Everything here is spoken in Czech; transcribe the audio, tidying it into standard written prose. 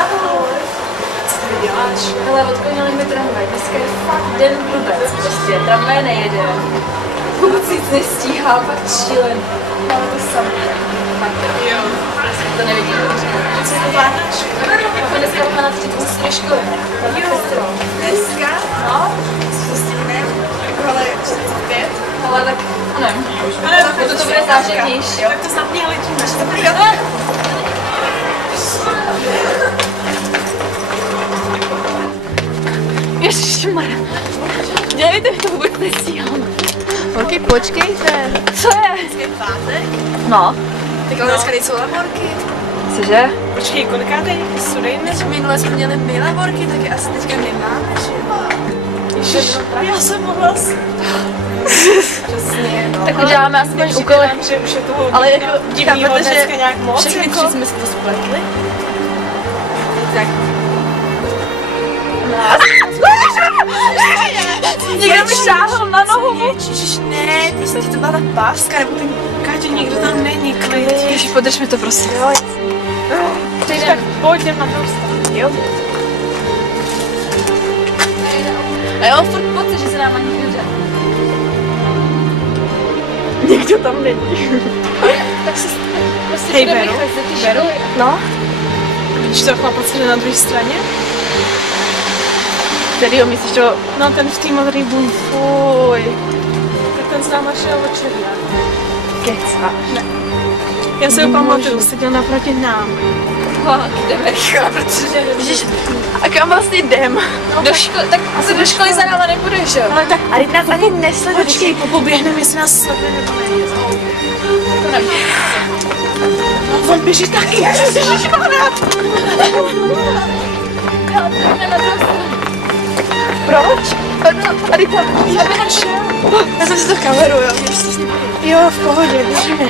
Ahoj. Co tady děláš? Ale odklonili mi tramvaj. Dneska je fakt den vůbec. Prostě tramvaj nejede. Vůbec nic nestíhá, fakt šílen. Máme to samé. Fakt Jo. to nevidím. Co to zvládneš? Dneska máme na 3 musí do školy. Jo. Dneska? No, Co s tím ne? Ale 45? ale tak nevím. Ale to bude zážitnější. Tak to snad mě letíme. Dobrý, jo. Ježišmarja. Dělejte, to vůbec nestíhám. Holky, počkejte. Co je? Dneska je pátek. No. Tak ale dneska nejsou laborky. Cože? Počkej, kolikátej studijne? Minule jsme měli my laborky, tak je asi teďka nemáme, že? Ježiš, já jsem mohla Přesně, no. Tak uděláme aspoň úkoly. že už je toho Ale jako divnýho chápete, že dneska nějak moc. všechny jako? 3 jsme si to spletli. Tak. Někdo mi šáhl na nohu. Ježiš, ne, ty jsi to byla ta páska, nebo ten... Káťo, nikdo tam není, klid. Ježiš, podrž mi to prosím. Jo, Tak pojď, jdem na druhou stranu. jo. A jo, furt pocit, že se nám ani nikdo. Nikdo tam není. Tak se prostě Hej, půjdeme Veru, rychle ze ty Veru. školy. No, Vidíš to chlapec, že na druhé straně? kterýho myslíš to? No, ten v té modrý bundy. Fuj. Tak ten s náma šel očevět. Keca. Já si ho pamatuju, seděl naproti nám. Jdeme rychle, protože Ježiš, a kam vlastně jdem? do školy, tak asi do školy za náma nebudeš, jo? Ale tak A teď nás ani nesleduje. počkej, poběhneme, jestli nás sleduje nebo ne. To nevím. No, on běží taky. Ježišmarja. Já jdeme na druhou stranu. Proč? A teď tam... Já bych šel. Já jsem si to kameru, jo. Jo, v pohodě, běžíme.